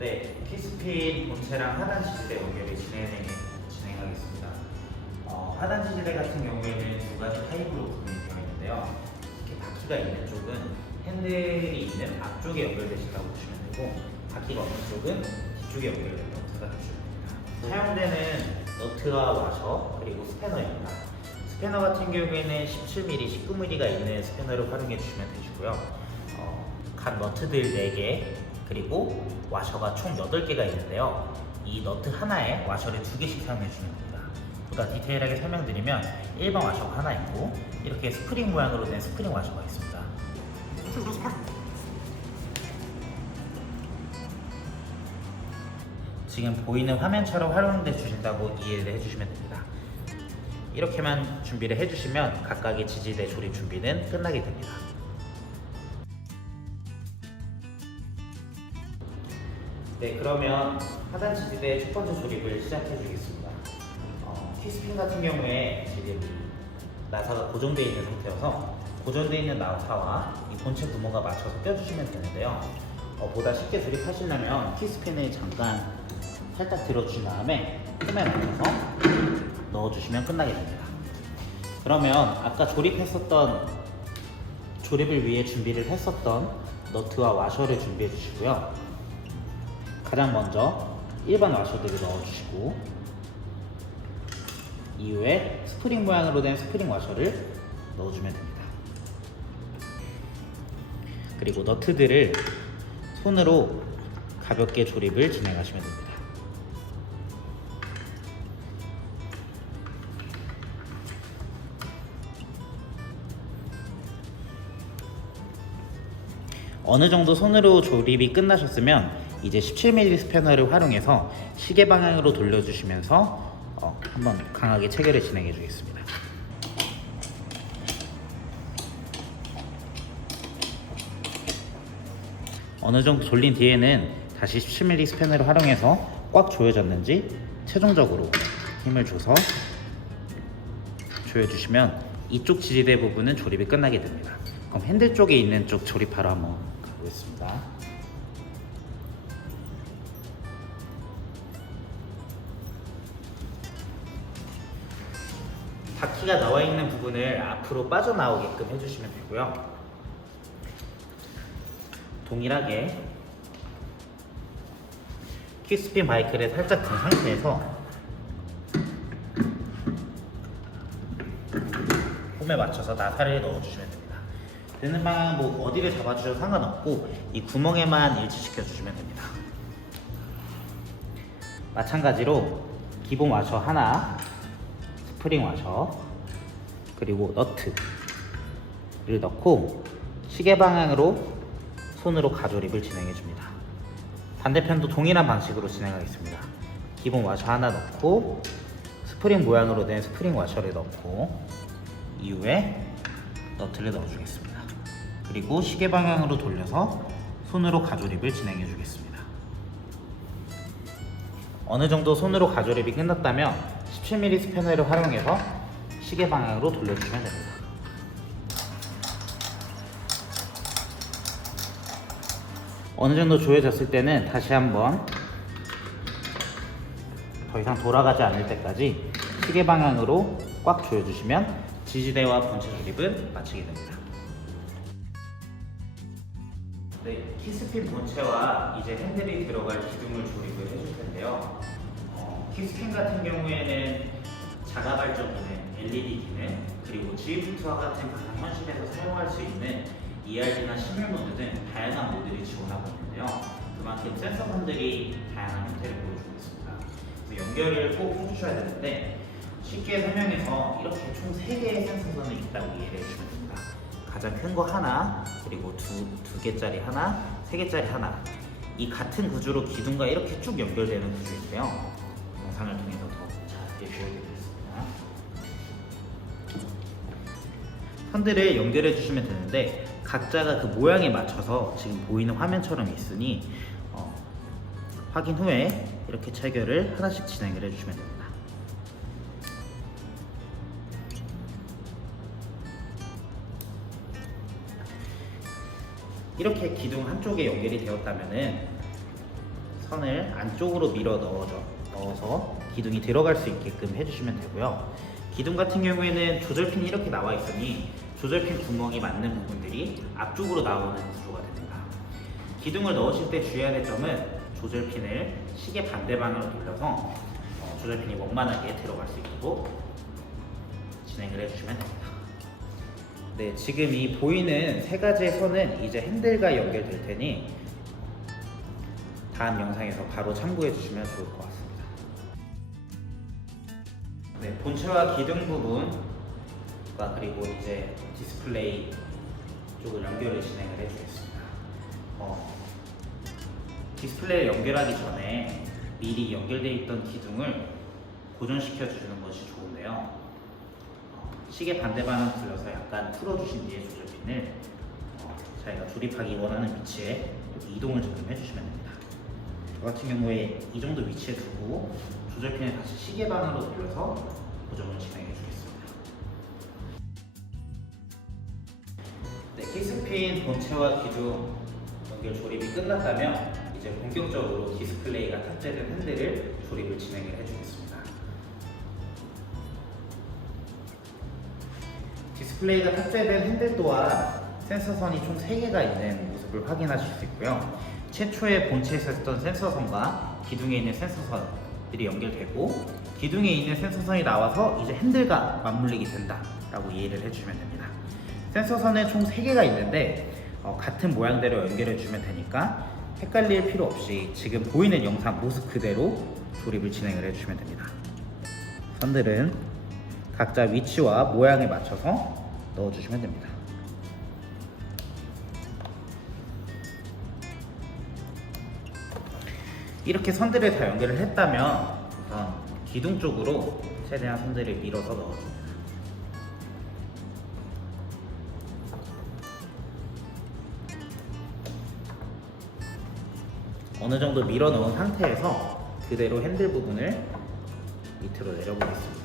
네, 키스핀 본체랑 하단 지지대 연결을 진행하겠습니다. 하단 지지대 같은 경우에는 두 가지 타입으로 구분되어 있는데요. 이렇게 바퀴가 있는 쪽은 핸들이 있는 앞쪽에 연결되신다고 보시면 되고, 바퀴가 없는 쪽은 뒤쪽에 연결된다고 생각하시면 됩니다. 사용되는 너트와 와셔 그리고 스패너입니다. 스패너 같은 경우에는 17mm, 19mm가 있는 스패너를 활용해 주시면 되시고요. 각 너트들 4개 그리고 와셔가 총 8개가 있는데요. 이 너트 하나에 와셔를 2개씩 사용해 주시면 됩니다. 보다 디테일하게 설명드리면 일반 와셔가 하나 있고 이렇게 스프링 모양으로 된 스프링 와셔가 있습니다. 지금 보이는 화면처럼 활용돼 주신다고 이해를 해주시면 됩니다. 이렇게만 준비를 해주시면 각각의 지지대 조립 준비는 끝나게 됩니다. 네, 그러면 하단 지지대 첫 번째 조립을 시작해 주겠습니다. 키스핀 같은 경우에 지금 나사가 고정되어 있는 상태여서 고정되어 있는 나사와 이 본체 구멍과 맞춰서 껴주시면 되는데요. 보다 쉽게 조립하시려면 키스핀을 잠깐 살짝 들어주신 다음에 홈에 맞춰서 넣어주시면 끝나게 됩니다. 그러면 아까 조립을 위해 준비를 했었던 너트와 와셔를 준비해 주시고요. 가장 먼저 일반 와셔들을 넣어주시고 이후에 스프링 모양으로 된 스프링 와셔를 넣어주면 됩니다. 그리고 너트들을 손으로 가볍게 조립을 진행하시면 됩니다. 어느 정도 손으로 조립이 끝나셨으면 이제 17mm 스패너를 활용해서 시계 방향으로 돌려주시면서 한번 강하게 체결을 진행해 주겠습니다. 어느 정도 돌린 뒤에는 다시 17mm 스패너를 활용해서 꽉 조여졌는지 최종적으로 힘을 줘서 조여주시면 이쪽 지지대 부분은 조립이 끝나게 됩니다. 그럼 핸들 쪽에 있는 쪽 조립하러 한번 가보겠습니다. 바퀴가 나와 있는 부분을 앞으로 빠져나오게끔 해주시면 되고요. 동일하게 키스핀 바이크를 살짝 든 상태에서 홈에 맞춰서 나사를 넣어주시면 됩니다. 드는 방향은 뭐 어디를 잡아주셔도 상관없고 이 구멍에만 일치시켜 주시면 됩니다. 마찬가지로 기본 와셔 하나, 스프링 와셔, 그리고 너트를 넣고 시계 방향으로 손으로 가조립을 진행해 줍니다. 반대편도 동일한 방식으로 진행하겠습니다. 기본 와셔 하나 넣고 스프링 모양으로 된 스프링 와셔를 넣고 이후에 너트를 넣어주겠습니다. 그리고 시계 방향으로 돌려서 손으로 가조립을 진행해 주겠습니다. 어느 정도 손으로 가조립이 끝났다면 17mm 스패너를 활용해서 시계 방향으로 돌려주시면 됩니다. 어느 정도 조여졌을 때는 다시 한번 더 이상 돌아가지 않을 때까지 시계 방향으로 꽉 조여주시면 지지대와 본체 조립은 마치게 됩니다. 네, 키스핀 본체와 이제 핸들이 들어갈 기둥을 조립을 해줄 텐데요. 키스핀 같은 경우에는 자가 발전 기능, LED 기능, 그리고 GFT와 같은 가상 현실에서 사용할 수 있는 ERG나 심율 모드 등 다양한 모드를 지원하고 있는데요. 그만큼 센서분들이 다양한 형태를 보여주고 있습니다. 그래서 연결을 꼭 해주셔야 되는데 쉽게 설명해서 이렇게 총 3개의 센서선이 있다고 이해를 해주시면 됩니다. 가장 큰 거 하나, 그리고 두 개짜리 하나, 3개짜리 하나. 이 같은 구조로 기둥과 이렇게 쭉 연결되는 구조인데요. 영상을 통해서 더 자세히 보여드리겠습니다. 선들을 연결해 주시면 되는데 각자가 그 모양에 맞춰서 지금 보이는 화면처럼 있으니 확인 후에 이렇게 체결을 하나씩 진행을 해주시면 됩니다. 이렇게 기둥 한쪽에 연결이 되었다면은 선을 안쪽으로 밀어 넣어서 기둥이 들어갈 수 있게끔 해주시면 되고요. 기둥 같은 경우에는 조절핀이 이렇게 나와 있으니 조절핀 구멍이 맞는 부분들이 앞쪽으로 나오는 구조가 됩니다. 기둥을 넣으실 때 주의해야 될 점은 조절핀을 시계 반대 방향으로 돌려서 조절핀이 원만하게 들어갈 수 있도록 진행을 해주시면 됩니다. 네, 지금 이 보이는 세 가지의 선은 이제 핸들과 연결될 테니 다음 영상에서 바로 참고해 주시면 좋을 것 같습니다. 네, 본체와 기둥 부분과 그리고 이제 디스플레이 쪽을 연결을 진행을 해주겠습니다. 디스플레이를 연결하기 전에 미리 연결되어 있던 기둥을 고정시켜 주시는 것이 좋은데요. 시계 반대 방향 돌려서 약간 풀어주신 뒤에 조절핀을 자기가 조립하기 원하는 위치에 이동을 좀 해주시면 됩니다. 저 같은 경우에 이 정도 위치에 두고 조절핀을 다시 시계 방향으로 돌려서 고정을 진행해 주겠습니다. 네, 키스핀 본체와 기둥 연결 조립이 끝났다면 이제 본격적으로 디스플레이가 탑재된 핸들을 조립을 진행을 해주겠습니다. 디스플레이가 탑재된 핸들 또한 센서선이 총 3개가 있는 모습을 확인하실 수 있고요. 최초의 본체에서 했던 센서선과 기둥에 있는 센서선들이 연결되고 기둥에 있는 센서선이 나와서 이제 핸들과 맞물리게 된다라고 이해를 해주시면 됩니다. 센서선은 총 3개가 있는데 같은 모양대로 연결해 주면 되니까 헷갈릴 필요 없이 지금 보이는 영상 모습 그대로 조립을 진행을 해주시면 됩니다. 선들은 각자 위치와 모양에 맞춰서 넣어주시면 됩니다. 이렇게 선들을 다 연결을 했다면 우선 기둥 쪽으로 최대한 선들을 밀어서 넣어줍니다. 어느 정도 밀어 넣은 상태에서 그대로 핸들 부분을 밑으로 내려보겠습니다.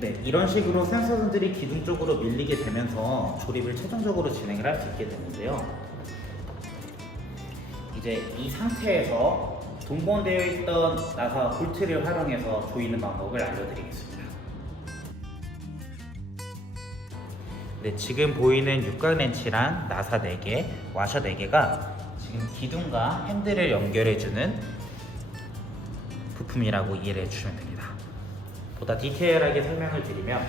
네, 이런 식으로 센서들이 기둥 쪽으로 밀리게 되면서 조립을 최종적으로 진행을 할 수 있게 되는데요. 이제 이 상태에서 동봉되어 있던 나사 볼트를 활용해서 조이는 방법을 알려드리겠습니다. 네, 지금 보이는 육각 렌치랑 나사 4개, 와셔 4개가 지금 기둥과 핸들을 연결해주는 부품이라고 이해를 해주시면 됩니다. 보다 디테일하게 설명을 드리면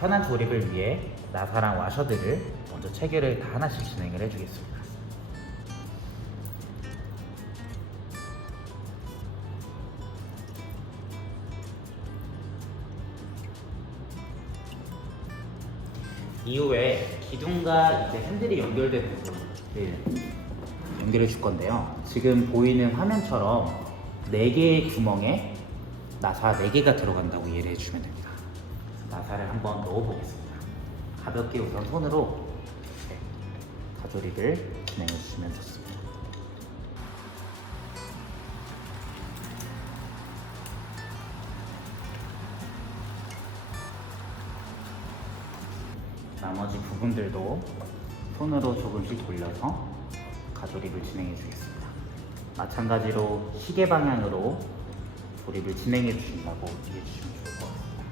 편한 조립을 위해 나사랑 와셔들을 먼저 체결을 다 하나씩 진행을 해주겠습니다. 이후에 기둥과 이제 핸들이 연결된 부분을 연결해 줄 건데요. 지금 보이는 화면처럼 4개의 구멍에 나사 4개가 들어간다고 이해를 해주시면 됩니다. 나사를 한번 넣어 보겠습니다. 가볍게 우선 손으로 가조립을 진행해 주시면 좋습니다. 나머지 부분들도 손으로 조금씩 돌려서 가조립을 진행해 주겠습니다. 마찬가지로 시계 방향으로 조립을 진행해 주신다고 이해해 주시면 좋을 것 같습니다.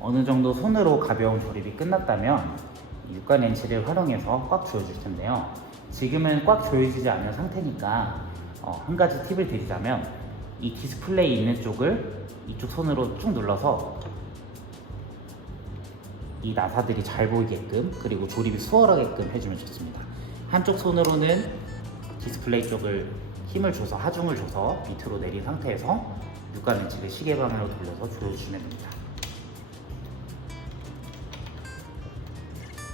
어느 정도 손으로 가벼운 조립이 끝났다면 육각 렌치를 활용해서 꽉 조여줄 텐데요. 지금은 꽉 조여지지 않은 상태니까 한 가지 팁을 드리자면 이 디스플레이 있는 쪽을 이쪽 손으로 쭉 눌러서 이 나사들이 잘 보이게끔 그리고 조립이 수월하게끔 해주면 좋습니다. 한쪽 손으로는 디스플레이 쪽을 힘을 줘서 하중을 줘서 밑으로 내린 상태에서 육각 렌치를 시계 방향으로 돌려서 조여주시면 됩니다.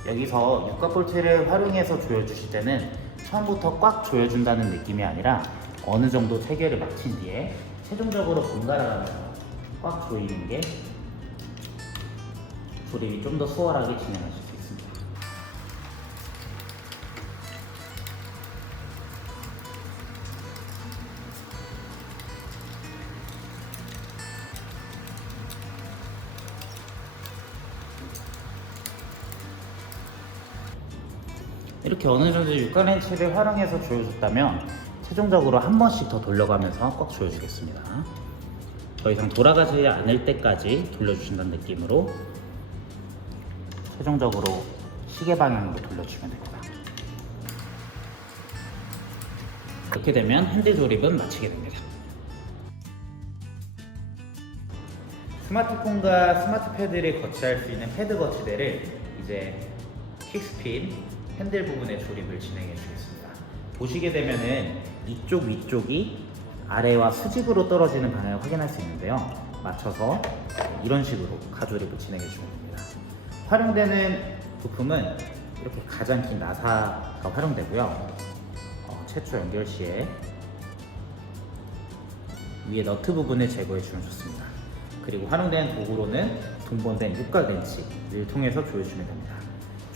여기서 육각 볼트를 활용해서 조여주실 때는 처음부터 꽉 조여준다는 느낌이 아니라 어느 정도 체결을 마친 뒤에 최종적으로 번갈아 가면서 꽉 조이는 게 조립이 좀 더 수월하게 진행하실 수 있습니다. 이렇게 어느 정도 육가렌치를 활용해서 조여줬다면 최종적으로 한 번씩 더 돌려가면서 꽉 조여주겠습니다. 더 이상 돌아가지 않을 때까지 돌려주신다는 느낌으로 최종적으로 시계 방향으로 돌려주면 됩니다. 이렇게 되면 핸들 조립은 마치게 됩니다. 스마트폰과 스마트 패드를 거치할 수 있는 패드 거치대를 이제 킥스핀 핸들 부분에 조립을 진행해 주겠습니다. 보시게 되면은 이쪽 위쪽이 아래와 수직으로 떨어지는 방향을 확인할 수 있는데요. 맞춰서 이런 식으로 가조립을 진행해 주면 됩니다. 활용되는 부품은 이렇게 가장 긴 나사가 활용되고요. 최초 연결 시에 위에 너트 부분을 제거해 주면 좋습니다. 그리고 활용된 도구로는 동봉된 육각렌치를 통해서 조여주면 됩니다.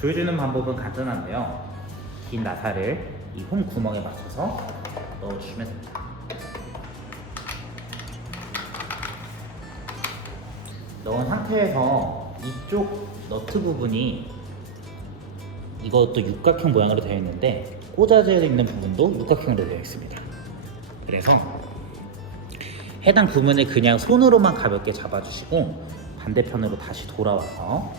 조여주는 방법은 간단한데요. 긴 나사를 이 홈 구멍에 맞춰서 넣어주시면 됩니다. 넣은 상태에서 이쪽 너트 부분이 이것도 육각형 모양으로 되어 있는데 꽂아져 있는 부분도 육각형으로 되어 있습니다. 그래서 해당 부분을 그냥 손으로만 가볍게 잡아주시고 반대편으로 다시 돌아와서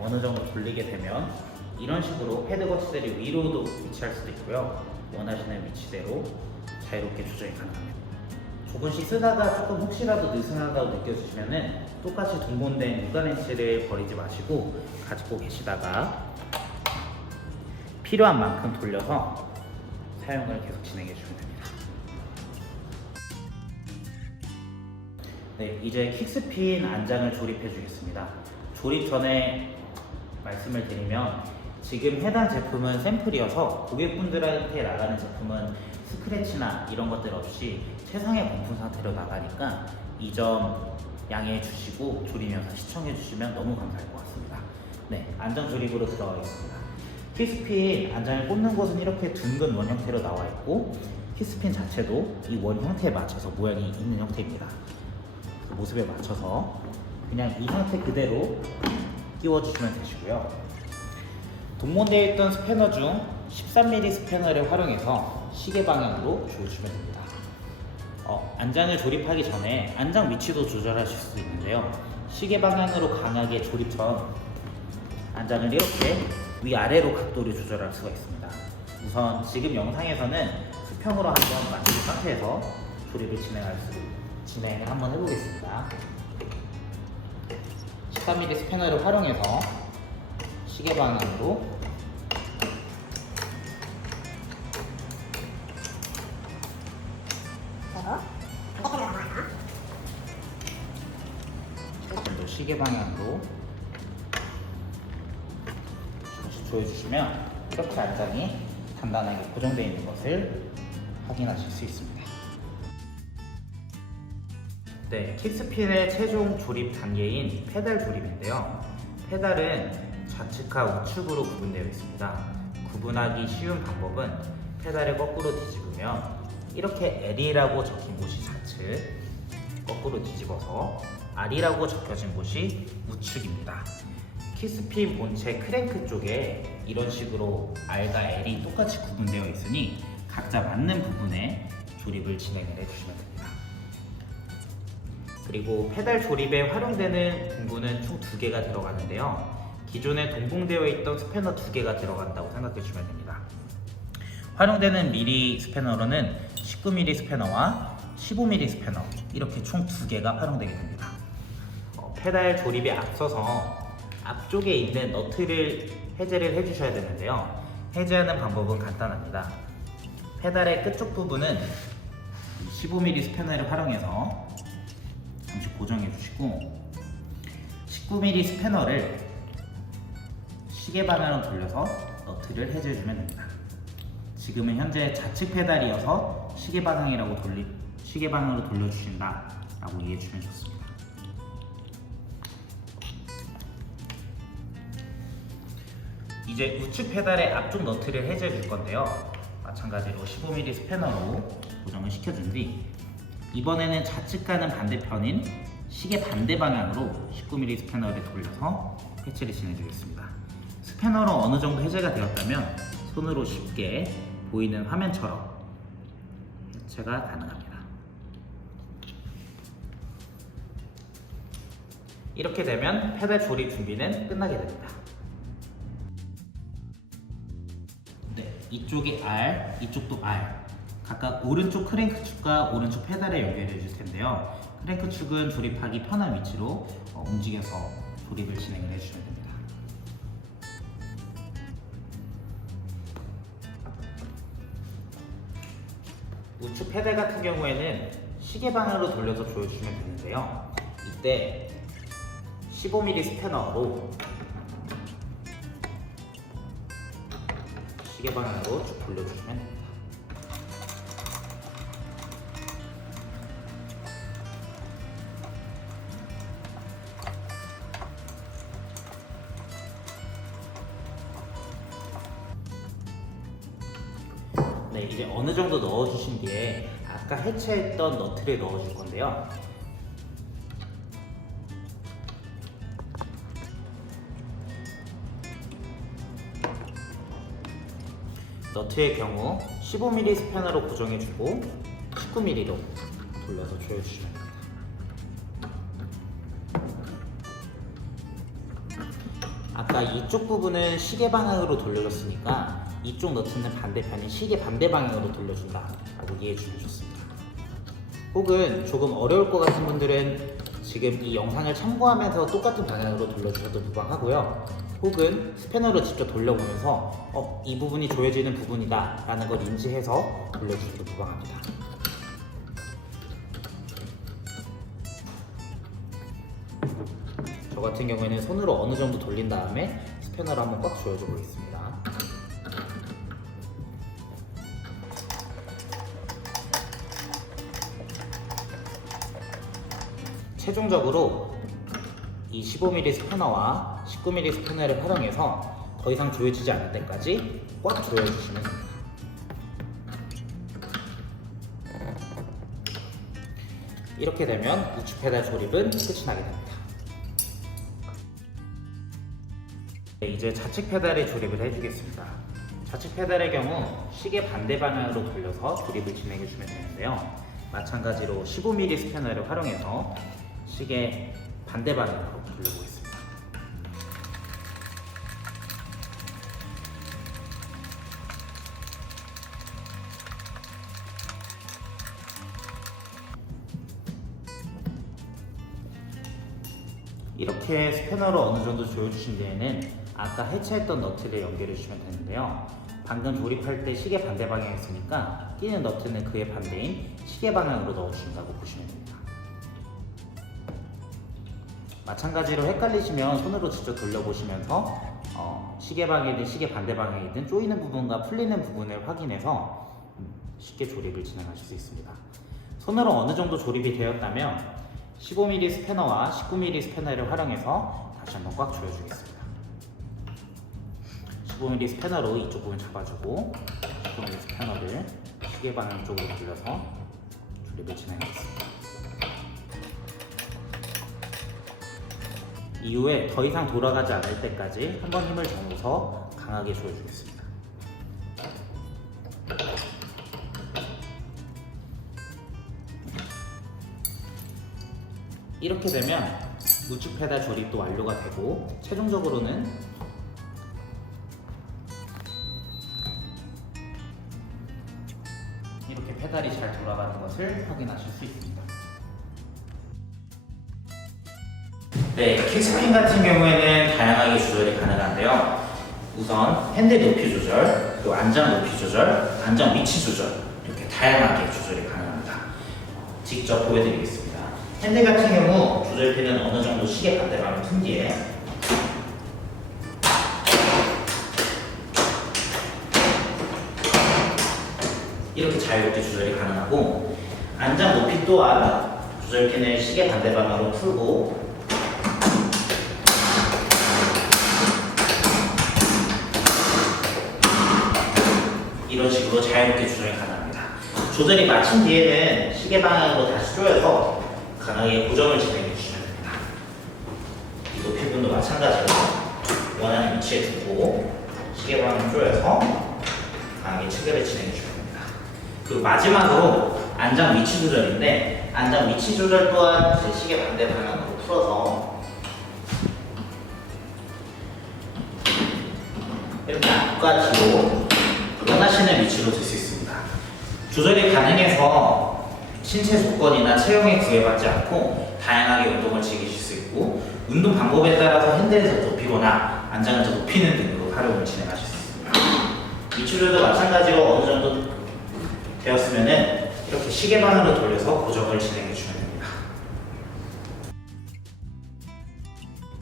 어느 정도 돌리게 되면 이런 식으로 패드 거치대를 위로도 위치할 수도 있고요. 원하시는 위치대로 자유롭게 조정이 가능합니다. 조금씩 쓰다가 조금 혹시라도 느슨하다고 느껴지시면은 똑같이 동봉된 육가렌치를 버리지 마시고 가지고 계시다가 필요한 만큼 돌려서 사용을 계속 진행해 주면 됩니다. 네, 이제 킥스핀 안장을 조립해 주겠습니다. 조립 전에 말씀을 드리면 지금 해당 제품은 샘플이어서 고객분들한테 나가는 제품은 스크래치나 이런 것들 없이 최상의 공품 상태로 나가니까 이 점 양해해 주시고 조립 영상 시청해 주시면 너무 감사할 것 같습니다. 네, 안장 조립으로 들어가겠습니다. 킥스핀 안장을 꽂는 곳은 이렇게 둥근 원 형태로 나와 있고 킥스핀 자체도 이 원 형태에 맞춰서 모양이 있는 형태입니다. 그 모습에 맞춰서 그냥 이 상태 그대로 끼워주시면 되시고요. 동봉되어 있던 스패너 중 13mm 스패너를 활용해서 시계 방향으로 조여주면 됩니다. 안장을 조립하기 전에 안장 위치도 조절하실 수 있는데요. 시계 방향으로 강하게 조립 전 안장을 이렇게 위아래로 각도를 조절할 수가 있습니다. 우선 지금 영상에서는 수평으로 한번 만든 상태에서 조립을 진행을 한번 해보겠습니다. 13mm 스패너를 활용해서 시계 방향으로 조금 더 시계 방향으로 조금씩 조여주시면 이렇게 안장이 단단하게 고정되어 있는 것을 확인하실 수 있습니다. 네, 킥스핀의 최종 조립 단계인 페달 조립인데요. 페달은 좌측과 우측으로 구분되어 있습니다. 구분하기 쉬운 방법은 페달을 거꾸로 뒤집으면 이렇게 L이라고 적힌 곳이 좌측, 거꾸로 뒤집어서 R이라고 적혀진 곳이 우측입니다. 킥스핀 본체 크랭크 쪽에 이런 식으로 R과 L이 똑같이 구분되어 있으니 각자 맞는 부분에 조립을 진행을 해주시면 됩니다. 그리고 페달 조립에 활용되는 공구는 총 2개가 들어가는데요. 기존에 동봉되어 있던 스패너 2개가 들어간다고 생각해 주시면 됩니다. 활용되는 미리 스패너로는 19mm 스패너와 15mm 스패너 이렇게 총 2개가 활용되게 됩니다. 페달 조립에 앞서서 앞쪽에 있는 너트를 해제를 해주셔야 되는데요. 해제하는 방법은 간단합니다. 페달의 끝쪽 부분은 15mm 스패너를 활용해서 잠시 고정해 주시고 19mm 스패너를 시계 방향으로 돌려서 너트를 해제해 주면 됩니다. 지금은 현재 좌측 페달이어서 시계 방향으로 돌려주신다 라고 이해해 주면 좋습니다. 이제 우측 페달의 앞쪽 너트를 해제해 줄 건데요. 마찬가지로 15mm 스패너로 고정을 시켜준 뒤 이번에는 좌측 가는 반대편인 시계 반대 방향으로 19mm 스패너를 돌려서 해체를 진행해주겠습니다. 스패너로 어느 정도 해제가 되었다면 손으로 쉽게 보이는 화면처럼 해체가 가능합니다. 이렇게 되면 페달 조립 준비는 끝나게 됩니다. 네, 이쪽이 R, 이쪽도 R. 각각 오른쪽 크랭크 축과 오른쪽 페달에 연결해 줄 텐데요. 크랭크 축은 조립하기 편한 위치로 움직여서 조립을 진행을 해주시면 됩니다. 우측 페달 같은 경우에는 시계 방향으로 돌려서 조여주시면 되는데요. 이때 15mm 스패너로 시계 방향으로 쭉 돌려주시면 됩니다. 네, 이제 어느 정도 넣어주신 뒤에 아까 해체했던 너트를 넣어줄 건데요. 너트의 경우 15mm 스패너로 고정해주고 19mm로 돌려서 조여주시면 됩니다. 아까 이쪽 부분은 시계 방향으로 돌려줬으니까 이쪽 너트는 반대편인 시계 반대 방향으로 돌려준다 라고 이해해 주시면 좋습니다. 혹은 조금 어려울 것 같은 분들은 지금 이 영상을 참고하면서 똑같은 방향으로 돌려주셔도 무방하고요. 혹은 스패너로 직접 돌려보면서 이 부분이 조여지는 부분이다 라는 걸 인지해서 돌려주셔도 무방합니다. 저 같은 경우에는 손으로 어느 정도 돌린 다음에 스패너로 한번 꽉 조여줘 보겠습니다. 최종적으로 이 15mm 스패너와 19mm 스패너를 활용해서 더 이상 조여지지 않을 때까지 꽉 조여주시면 됩니다. 이렇게 되면 우측 페달 조립은 끝이 나게 됩니다. 네, 이제 좌측 페달의 조립을 해주겠습니다. 좌측 페달의 경우 시계 반대 방향으로 돌려서 조립을 진행해주면 되는데요. 마찬가지로 15mm 스패너를 활용해서 시계 반대 방향으로 돌려보겠습니다. 이렇게 스패너로 어느 정도 조여주신 뒤에는 아까 해체했던 너트를 연결해 주시면 되는데요. 방금 조립할 때 시계 반대 방향이었으니까 끼는 너트는 그의 반대인 시계 방향으로 넣어주신다고 보시면 됩니다. 마찬가지로 헷갈리시면 손으로 직접 돌려보시면서 시계 방향이든 시계 반대 방향이든 조이는 부분과 풀리는 부분을 확인해서 쉽게 조립을 진행하실 수 있습니다. 손으로 어느 정도 조립이 되었다면 15mm 스패너와 19mm 스패너를 활용해서 다시 한번 꽉 조여주겠습니다. 15mm 스패너로 이쪽 부분 잡아주고 19mm 스패너를 시계 방향 쪽으로 돌려서 조립을 진행하겠습니다. 이후에 더 이상 돌아가지 않을 때까지 한번 힘을 줘서 강하게 조여주겠습니다. 이렇게 되면 우측 페달 조립도 완료가 되고 최종적으로는 이렇게 페달이 잘 돌아가는 것을 확인하실 수 있습니다. 네, 킥스핀 같은 경우에는 다양하게 조절이 가능한데요. 우선 핸들 높이 조절, 그리고 안장 높이 조절, 안장 위치 조절 이렇게 다양하게 조절이 가능합니다. 직접 보여드리겠습니다. 핸들 같은 경우 조절핀은 어느 정도 시계 반대방을 튼 뒤에 이렇게 자유롭게 조절이 가능하고 안장 높이 또한 조절핀을 시계 반대방으로 풀고 이런 식으로 자유롭게 조절이 가능합니다. 조절이 마친 뒤에는 시계 방향으로 다시 조여서 강하게 고정을 진행해 주시면 됩니다. 이 높이분도 마찬가지로 원하는 위치에 두고 시계 방향을 조여서 강하게 체결을 진행해 주면 됩니다. 그리고 마지막으로 안장 위치 조절인데, 안장 위치 조절 또한 제 시계 반대 방향으로 풀어서 이렇게 앞과 뒤로 원하시는 위치로 들 수 있습니다. 조절이 가능해서 신체 조건이나 체형에 구애받지 않고 다양하게 운동을 즐기실 수 있고, 운동 방법에 따라서 핸들을 더 높이거나 안장을 더 높이는 등으로 활용을 진행하실 수 있습니다. 위치 조절도 마찬가지로 어느 정도 되었으면은 이렇게 시계 방향으로 돌려서 고정을 진행해 주면 됩니다.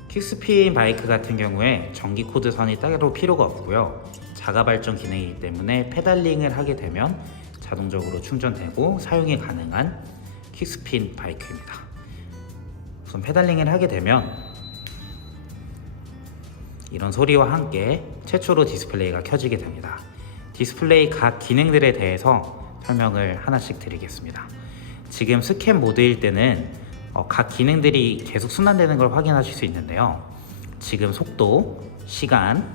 킥스핀 바이크 같은 경우에 전기 코드선이 따로 필요가 없고요. 자가 발전 기능이기 때문에 페달링을 하게 되면 자동적으로 충전되고 사용이 가능한 킥스핀 바이크입니다. 우선 페달링을 하게 되면 이런 소리와 함께 최초로 디스플레이가 켜지게 됩니다. 디스플레이 각 기능들에 대해서 설명을 하나씩 드리겠습니다. 지금 스캔 모드일 때는 각 기능들이 계속 순환되는 걸 확인하실 수 있는데요. 지금 속도, 시간,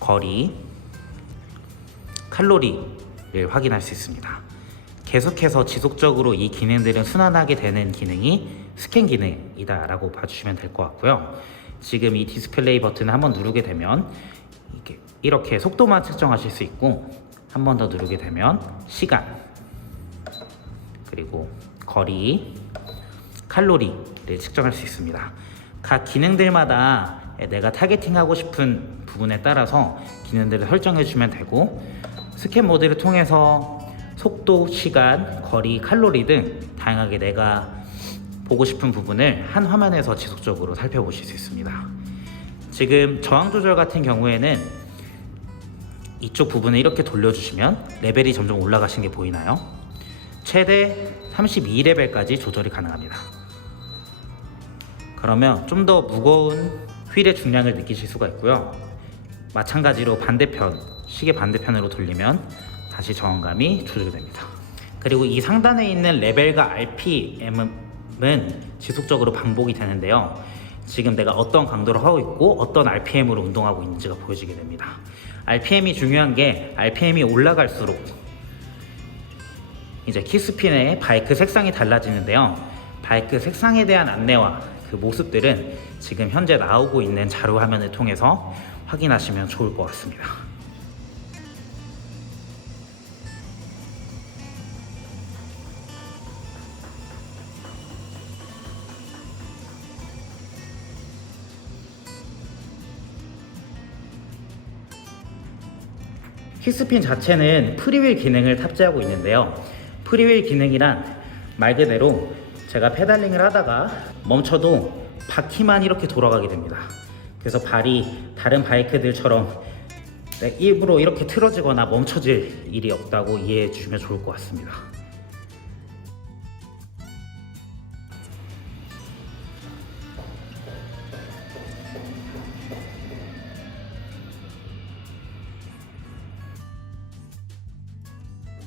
거리, 칼로리를 확인할 수 있습니다. 계속해서 지속적으로 이 기능들은 순환하게 되는 기능이 스캔 기능이다 라고 봐주시면 될 것 같고요. 지금 이 디스플레이 버튼을 한번 누르게 되면 이렇게 속도만 측정하실 수 있고, 한 번 더 누르게 되면 시간, 그리고 거리, 칼로리를 측정할 수 있습니다. 각 기능들마다 내가 타겟팅하고 싶은 부분에 따라서 기능들을 설정해 주면 되고, 스캔 모드를 통해서 속도, 시간, 거리, 칼로리 등 다양하게 내가 보고 싶은 부분을 한 화면에서 지속적으로 살펴보실 수 있습니다. 지금 저항 조절 같은 경우에는 이쪽 부분을 이렇게 돌려주시면 레벨이 점점 올라가시는 게 보이나요? 최대 32레벨까지 조절이 가능합니다. 그러면 좀 더 무거운 휠의 중량을 느끼실 수가 있고요. 마찬가지로 반대편, 시계 반대편으로 돌리면 다시 저항감이 조절됩니다. 그리고 이 상단에 있는 레벨과 RPM은 지속적으로 반복이 되는데요. 지금 내가 어떤 강도로 하고 있고 어떤 RPM으로 운동하고 있는지가 보여지게 됩니다. RPM이 중요한 게, RPM이 올라갈수록 이제 킥스핀의 바이크 색상이 달라지는데요. 바이크 색상에 대한 안내와 그 모습들은 지금 현재 나오고 있는 자료 화면을 통해서 확인하시면 좋을 것 같습니다. 킥스핀 자체는 프리휠 기능을 탑재하고 있는데요. 프리휠 기능이란 말 그대로 제가 페달링을 하다가 멈춰도 바퀴만 이렇게 돌아가게 됩니다. 그래서 발이 다른 바이크들처럼 일부러 이렇게 틀어지거나 멈춰질 일이 없다고 이해해 주시면 좋을 것 같습니다.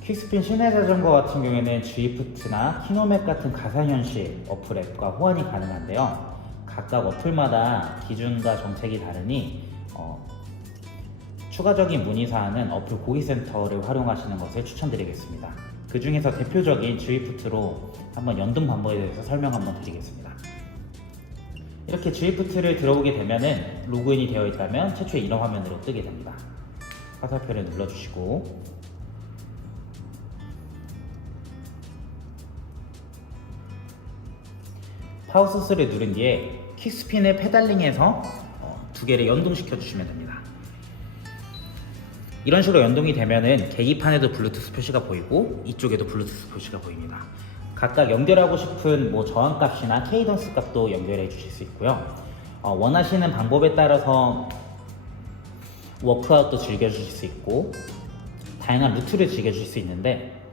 킥스핀 실내 자전거 같은 경우에는 G프트나 키노맥 같은 가상현실 어플 앱과 호환이 가능한데요. 각각 어플마다 기준과 정책이 다르니 추가적인 문의사항은 어플 고객센터를 활용하시는 것을 추천드리겠습니다. 그 중에서 대표적인 G프트로 한번 연동 방법에 대해서 설명 한번 드리겠습니다. 이렇게 G프트를 들어오게 되면은 로그인이 되어 있다면 최초에 이런 화면으로 뜨게 됩니다. 화살표를 눌러주시고 파우스3를 누른 뒤에 킥스핀을 페달링해서 두 개를 연동시켜 주시면 됩니다. 이런 식으로 연동이 되면은 계기판에도 블루투스 표시가 보이고 이쪽에도 블루투스 표시가 보입니다. 각각 연결하고 싶은 저항값이나 케이던스 값도 연결해 주실 수 있고요. 원하시는 방법에 따라서 워크아웃도 즐겨주실 수 있고 다양한 루트를 즐겨주실 수 있는데,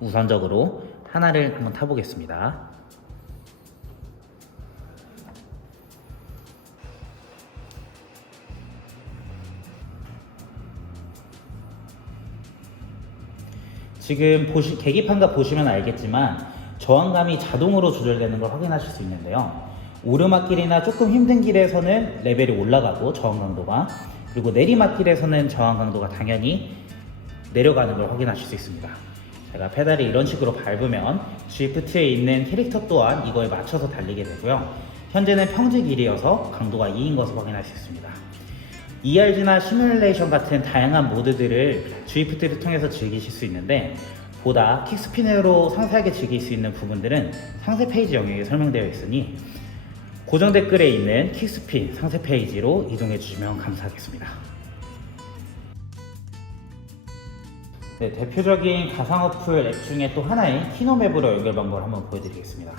우선적으로 하나를 한번 타보겠습니다. 지금 계기판과 보시면 알겠지만 저항감이 자동으로 조절되는 걸 확인하실 수 있는데요. 오르막길이나 조금 힘든 길에서는 레벨이 올라가고 저항 강도가, 그리고 내리막길에서는 저항 강도가 당연히 내려가는 걸 확인하실 수 있습니다. 제가 페달을 이런 식으로 밟으면 G프트에 있는 캐릭터 또한 이거에 맞춰서 달리게 되고요. 현재는 평지 길이어서 강도가 2인 것을 확인할 수 있습니다. ERG나 시뮬레이션 같은 다양한 모드들을 G프트를 통해서 즐기실 수 있는데, 보다 킥스핀으로 상세하게 즐길 수 있는 부분들은 상세 페이지 영역에 설명되어 있으니 고정 댓글에 있는 킥스핀 상세 페이지로 이동해 주시면 감사하겠습니다. 네, 대표적인 가상 어플 앱 중에 또 하나인 키노맵으로 연결 방법을 한번 보여드리겠습니다.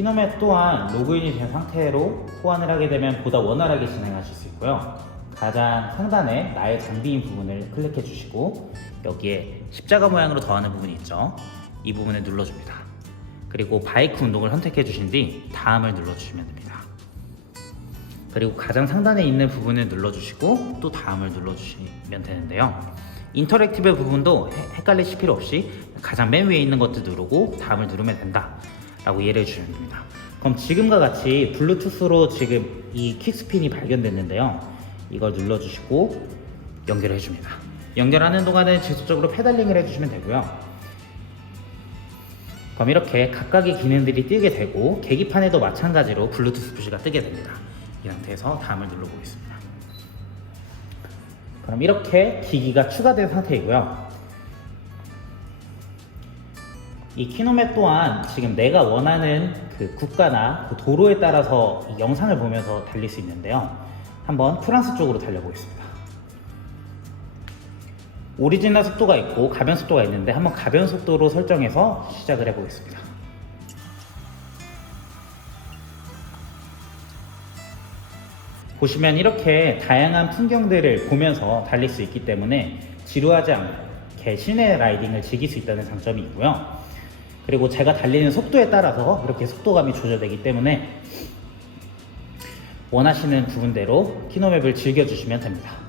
키노맵 또한 로그인이 된 상태로 호환을 하게 되면 보다 원활하게 진행하실 수 있고요. 가장 상단에 나의 장비인 부분을 클릭해 주시고 여기에 십자가 모양으로 더하는 부분이 있죠. 이 부분을 눌러줍니다. 그리고 바이크 운동을 선택해 주신 뒤 다음을 눌러주시면 됩니다. 그리고 가장 상단에 있는 부분을 눌러주시고 또 다음을 눌러주시면 되는데요. 인터랙티브 부분도 헷갈리실 필요 없이 가장 맨 위에 있는 것들 누르고 다음을 누르면 된다 라고 이해를 해주시면 됩니다. 그럼 지금과 같이 블루투스로 지금 이 킥스핀이 발견됐는데요. 이걸 눌러주시고 연결을 해줍니다. 연결하는 동안은 지속적으로 페달링을 해주시면 되고요. 그럼 이렇게 각각의 기능들이 뜨게 되고 계기판에도 마찬가지로 블루투스 표시가 뜨게 됩니다. 이 상태에서 다음을 눌러보겠습니다. 그럼 이렇게 기기가 추가된 상태이고요. 이 키노맵 또한 지금 내가 원하는 그 국가나 그 도로에 따라서 이 영상을 보면서 달릴 수 있는데요. 한번 프랑스 쪽으로 달려보겠습니다. 오리지널 속도가 있고 가변 속도가 있는데 한번 가변 속도로 설정해서 시작을 해보겠습니다. 보시면 이렇게 다양한 풍경들을 보면서 달릴 수 있기 때문에 지루하지 않게 실내 라이딩을 즐길 수 있다는 장점이 있고요. 그리고 제가 달리는 속도에 따라서 이렇게 속도감이 조절되기 때문에 원하시는 부분대로 키노맵을 즐겨주시면 됩니다.